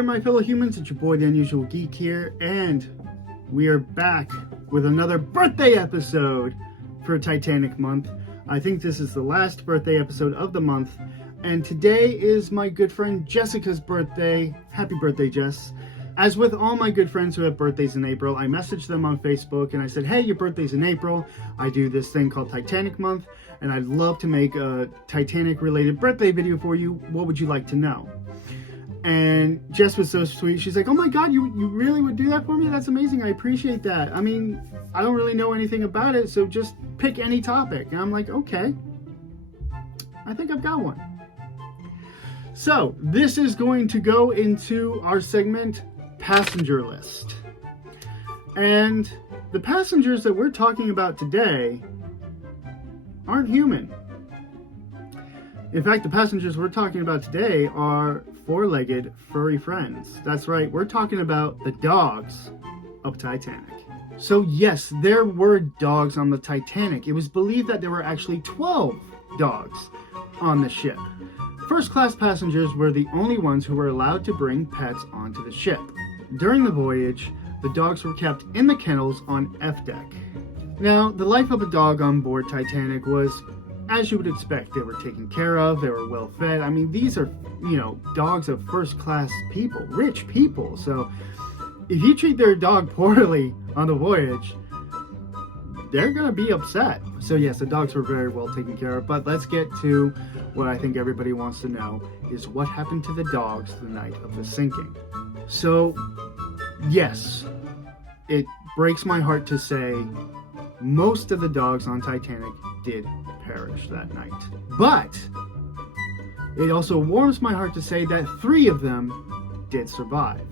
there, my fellow humans. It's your boy, the Unusual Geek here, and we are back with another birthday episode for Titanic month. I think this is the last birthday episode of the month, and today is my good friend Jessica's birthday. Happy birthday, Jess. As with all my good friends who have birthdays in April, I messaged them on Facebook and I said, hey, your birthday's in April. I do this thing called Titanic month, and I'd love to make a Titanic related birthday video for you. What would you like to know? And Jess was so sweet. She's like, oh my God, you really would do that for me? That's amazing. I appreciate that. I mean, I don't really know anything about it, so just pick any topic. And I'm like, okay, I think I've got one. So this is going to go into our segment, Passenger List. And the passengers that we're talking about today aren't human. In fact, the passengers we're talking about today are four-legged furry friends. That's right, we're talking about the dogs of Titanic. So yes, there were dogs on the Titanic. It was believed that there were actually 12 dogs on the ship. First-class passengers were the only ones who were allowed to bring pets onto the ship. During the voyage, the dogs were kept in the kennels on F deck. Now, the life of a dog on board Titanic was, as you would expect, they were taken care of, they were well fed. I mean, these are, dogs of first-class people, rich people. So if you treat their dog poorly on the voyage, they're going to be upset. So yes, the dogs were very well taken care of, but let's get to what I think everybody wants to know, is what happened to the dogs the night of the sinking. So yes, it breaks my heart to say most of the dogs on Titanic did perish that night. But it also warms my heart to say that 3 of them did survive.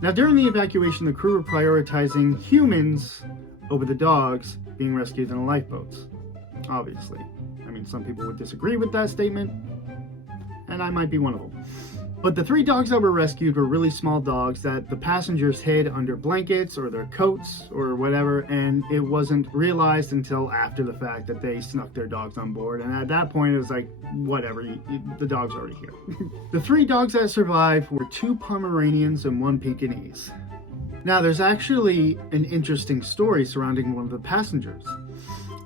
Now, during the evacuation, the crew were prioritizing humans over the dogs being rescued in the lifeboats. Obviously. I mean, some people would disagree with that statement, and I might be one of them. But the 3 dogs that were rescued were really small dogs that the passengers hid under blankets or their coats or whatever, and it wasn't realized until after the fact that they snuck their dogs on board. And at that point, it was like, whatever, the dog's already here. The 3 dogs that survived were 2 Pomeranians and 1 Pekingese. Now, there's actually an interesting story surrounding one of the passengers.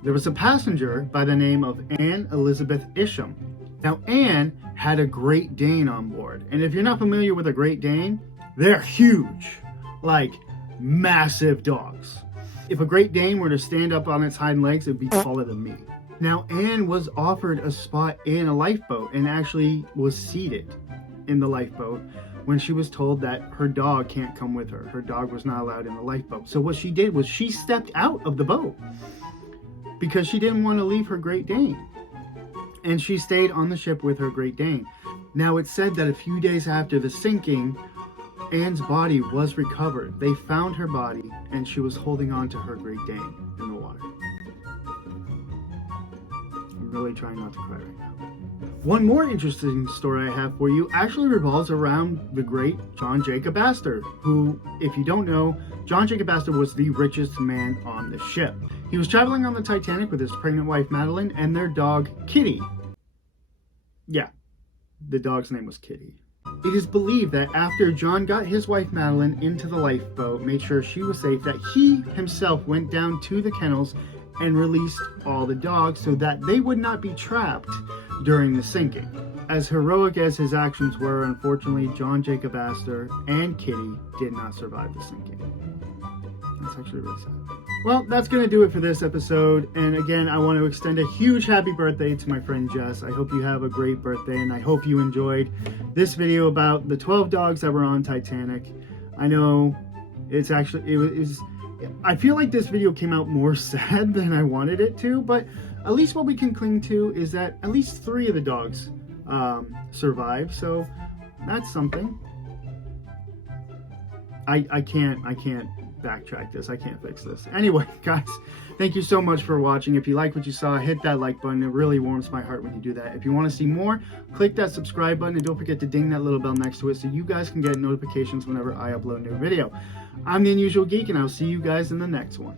There was a passenger by the name of Anne Elizabeth Isham. Now, Anne had a Great Dane on board. And if you're not familiar with a Great Dane, they're huge. Like, massive dogs. If a Great Dane were to stand up on its hind legs, it would be taller than me. Now, Anne was offered a spot in a lifeboat and actually was seated in the lifeboat when she was told that her dog can't come with her. Her dog was not allowed in the lifeboat. So what she did was she stepped out of the boat because she didn't want to leave her Great Dane. And she stayed on the ship with her Great Dane. Now, it's said that a few days after the sinking, Anne's body was recovered. They found her body, and she was holding on to her Great Dane in the water. I'm really trying not to cry right now. One more interesting story I have for you actually revolves around the great John Jacob Astor, who, if you don't know, John Jacob Astor was the richest man on the ship. He was traveling on the Titanic with his pregnant wife Madeline and their dog Kitty. Yeah, the dog's name was Kitty. It is believed that after John got his wife Madeline into the lifeboat, made sure she was safe, that he himself went down to the kennels and released all the dogs so that they would not be trapped during the sinking. As heroic as his actions were, unfortunately, John Jacob Astor and Kitty did not survive the sinking. That's actually really sad. Well, that's going to do it for this episode. And again, I want to extend a huge happy birthday to my friend Jess. I hope you have a great birthday, and I hope you enjoyed this video about the 12 dogs that were on Titanic. I know it's actually, I feel like this video came out more sad than I wanted it to, but at least what we can cling to is that at least 3 of the dogs survived. So that's something. I can't backtrack this. I can't fix this. Anyway, guys, thank you so much for watching. If you like what you saw, hit that like button. It really warms my heart when you do that. If you want to see more, click that subscribe button, and don't forget to ding that little bell next to it so you guys can get notifications whenever I upload a new video. I'm the Unusual Geek, and I'll see you guys in the next one.